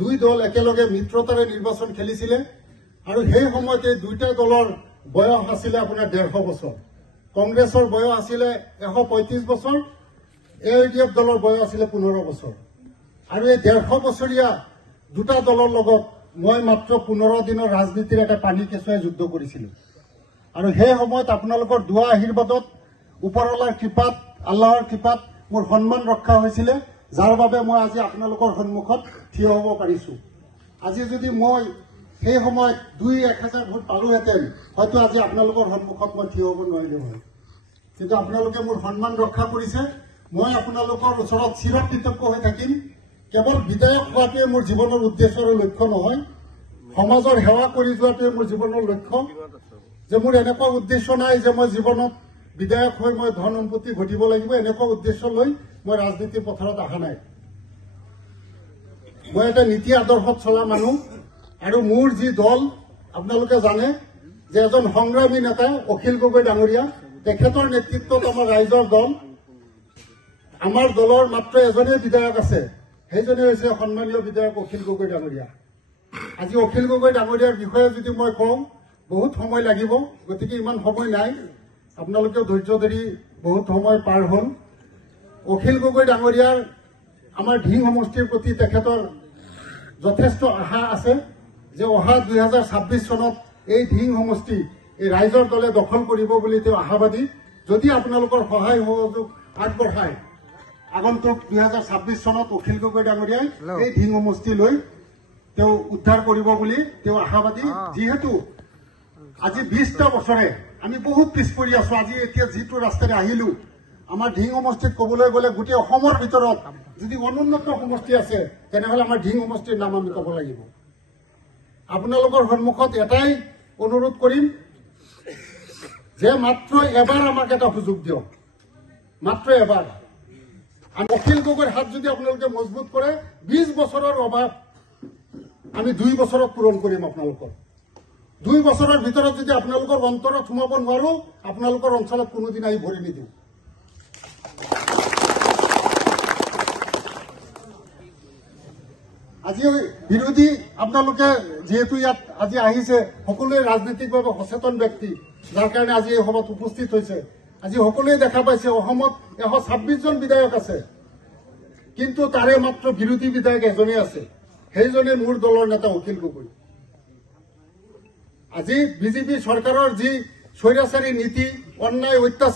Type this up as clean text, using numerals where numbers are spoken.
দুই দল একেলগে মিত্ৰতাৰে নিৰ্বাচন খেলিছিলে আৰু সেই সময়তে দুইটা দলৰ বয়স আছিলে আপোনাৰ 150 বছৰ। কংগ্ৰেছৰ বয়স আছিলে 135 বছৰ, AIDF দলৰ বয়স আছিলে 15 বছৰ। আৰু এই 150 বছৰীয়া দুটা দলৰ লগত মই মাত্ৰ 15 দিনৰ ৰাজনীতিৰ এটা পানী কেঁচুৱাই যুদ্ধ কৰিছিলো। আৰু সেই সময়ত আপোনালোকৰ দুৱা আশীৰ্বাদত ওপৰৱালাৰ কৃপাত আল্লাহৰ কৃপাত মোৰ সন্মান ৰক্ষা হৈছিলে, যাৰ বাবে মই আজি আপোনালোকৰ সন্মুখত থিয় হ'ব পাৰিছো। আজি যদি মই সেই সময়ত 2-1000 ভোট পালোহেঁতেন হয়তো আজি আপোনালোকৰ সন্মুখত মই থিয় হ'ব নোৱাৰিলো হয়। কিন্তু আপোনালোকে মোৰ সন্মান ৰক্ষা কৰিছে। মই আপোনালোকৰ ওচৰত চিৰকৃতজ্ঞ হৈ থাকিম। কেৱল বিধায়ক হোৱাটোৱে মোৰ জীৱনৰ উদ্দেশ্য আৰু লক্ষ্য নহয়, সমাজৰ সেৱা কৰি যোৱাটোৱে মোৰ জীৱনৰ লক্ষ্য। যে মোৰ এনেকুৱা উদ্দেশ্য নাই যে মই জীৱনত বিধায়ক হৈ মই ধন সম্পত্তি ঘটিব লাগিব, এনেকুৱা উদ্দেশ্য লৈ মই ৰাজনীতিৰ পথাৰত অহা নাই। মই এটা নীতি আদৰ্শত চলা মানুহ আৰু মোৰ যি দল আপোনালোকে জানে যে এজন সংগ্ৰামী নেতা অখিল গগৈ ডাঙৰীয়া, তেখেতৰ নেতৃত্বত আমাৰ ৰাইজৰ দল। আমাৰ দলৰ মাত্ৰ এজনেই বিধায়ক আছে, সেইজনে হৈছে সন্মানীয় বিধায়ক অখিল গগৈ ডাঙৰীয়া। আজি অখিল গগৈ ডাঙৰীয়াৰ বিষয়ে যদি মই কওঁ বহুত সময় লাগিব, গতিকে ইমান সময় নাই, আপোনালোকেও ধৈৰ্য ধৰি বহুত সময় পাৰ হ'ল। অখিল গগৈ ডাঙৰীয়াৰ আমাৰ ঢিং সমষ্টিৰ প্ৰতি তেখেতৰ যথেষ্ট আশা আছে যে অহা 2026 চনত এই ঢিং সমষ্টি এই ৰাইজৰ দলে দখল কৰিব বুলি তেওঁ আশাবাদী। যদি আপোনালোকৰ সহায় সহযোগ আগবঢ়ায় আগন্তুক 2026 চনত অখিল গগৈ ডাঙৰীয়াই এই ঢিং সমষ্টি লৈ তেওঁ উদ্ধাৰ কৰিব বুলি তেওঁ আশাবাদী। যিহেতু আজি 20টা বছৰে আমি বহুত পিছ পৰি আছো। আজি এতিয়া যিটো ৰাস্তাৰে আহিলো, আমাৰ ঢিং সমষ্টিত ক'বলৈ গ'লে গোটেই অসমৰ ভিতৰত যদি অনুন্নত সমষ্টি আছে তেনেহ'লে আমাৰ ঢিং সমষ্টিৰ নাম আমি ক'ব লাগিব। আপোনালোকৰ সন্মুখত এটাই অনুৰোধ কৰিম যে মাত্ৰ এবাৰ আমাক এটা সুযোগ দিয়ক, মাত্ৰ এবাৰ। অখিল গগৈৰ হাত যদি আপোনালোকে মজবুত কৰে 20 বছৰৰ অভাৱ আমি 2 বছৰত পূৰণ কৰিম। আপোনালোকৰ 2 বছৰৰ ভিতৰত যদি আপোনালোকৰ অন্তৰত সোমাব নোৱাৰো, আপোনালোকৰ অঞ্চলত কোনোদিন আহি ভৰি নিদিওঁ। আজি বিৰোধী আপোনালোকে যিহেতু ইয়াত আজি আহিছে, সকলোৱে ৰাজনৈতিকভাৱে সচেতন ব্যক্তি, যাৰ কাৰণে আজি এই সভাত উপস্থিত হৈছে। আজি সকলোৱে দেখা পাইছে অসমত 126 জন বিধায়ক আছে, কিন্তু তাৰে মাত্ৰ বিৰোধী বিধায়ক এজনেই আছে, সেইজনে মোৰ দলৰ নেতা অখিল গগৈ। আজি বিজেপি চৰকাৰৰ যি স্বৈৰাচাৰী নীতি, অন্যায় অত্যাচাৰ